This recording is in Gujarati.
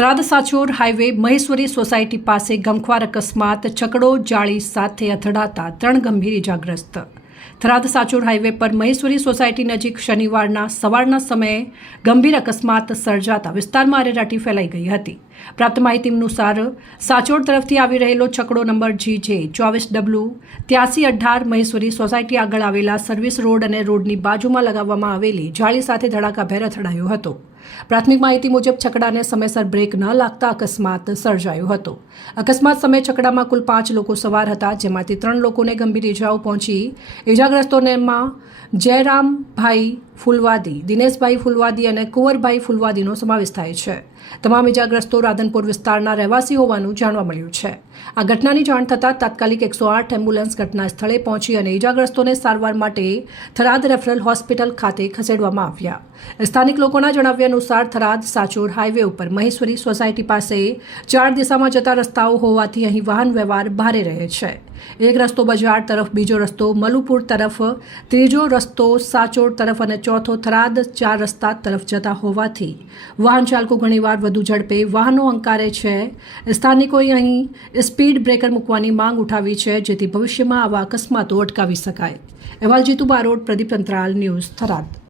થરાદ સાચોર હાઈવે મહેશ્વરી સોસાયટી પાસે ગમખ્વાર અકસ્માત, છકડો જાળી સાથે અથડાતા 3 ગંભીર ઇજાગ્રસ્ત। થરાદ સાચોર હાઈવે પર મહેશ્વરી સોસાયટી નજીક શનિવારના સવારના સમયે ગંભીર અકસ્માત સર્જાતા વિસ્તારમાં અરેરાટી ફેલાઈ ગઈ હતી। પ્રાપ્ત માહિતી અનુસાર સાચોર તરફથી આવી રહેલો છકડો number GJ 24W8318 Maheshwari society આગળ આવેલા સર્વિસ રોડ અને રોડની બાજુમાં લગાવવામાં આવેલી જાળી સાથે ધડાકાભેર અથડાયો હતો। પ્રાથમિક માહિતી મુજબ છકડાને સમયસર બ્રેક ન લાગતા અકસ્માત સર્જાયો હતો। અકસ્માત સમયે છકડામાં કુલ 5 લોકો સવાર હતા, જેમાંથી 3 લોકોને ગંભીર ઇજાઓ પહોંચી। ઇજાગ્રસ્તોમાં જયરામભાઈ ફુલવાદી, દિનેશભાઈ ફુલવાદી અને કુંવરભાઈ ફુલવાદીનો સમાવેશ થાય છે। તમામ ઇજાગ્રસ્તો રાધનપુર વિસ્તારના રહેવાસી હોવાનું જાણવા મળ્યું છે। આ ઘટનાની જાણ થતાં તાત્કાલિક 108 એમ્બ્યુલન્સ ઘટના સ્થળે પહોંચી અને ઇજાગ્રસ્તોને સારવાર માટે થરાદ રેફરલ હોસ્પિટલ ખાતે ખસેડવામાં આવ્યા। સ્થાનિક લોકોના જણાવ્યા અનુસાર થરાદ સાચોર હાઈવે ઉપર મહેશ્વરી સોસાયટી પાસે 4 દિશામાં જતા રસ્તાઓ હોવાથી અહીં વાહન વ્યવહાર ભારે રહે છે। એક રસ્તો બજાર તરફ, બીજો રસ્તો મલુપુર તરફ, ત્રીજો રસ્તો સાચોર તરફ અને ચોથો થરાદ 4 રસ્તા તરફ જતા હોવાથી વાહન ચાલકો ઘણીવાર વધુ ઝડપે વાહનો હંકારે છે। સ્થાનિકોએ અહીં સ્પીડ બ્રેકર મૂકવાની માંગ ઉઠાવી છે, જેથી ભવિષ્યમાં આવા અકસ્માતો અટકાવી શકાય। અહેવાલ જીતુ બારોટ, પ્રદીપ અંતરાલ, ન્યૂઝ થરાદ।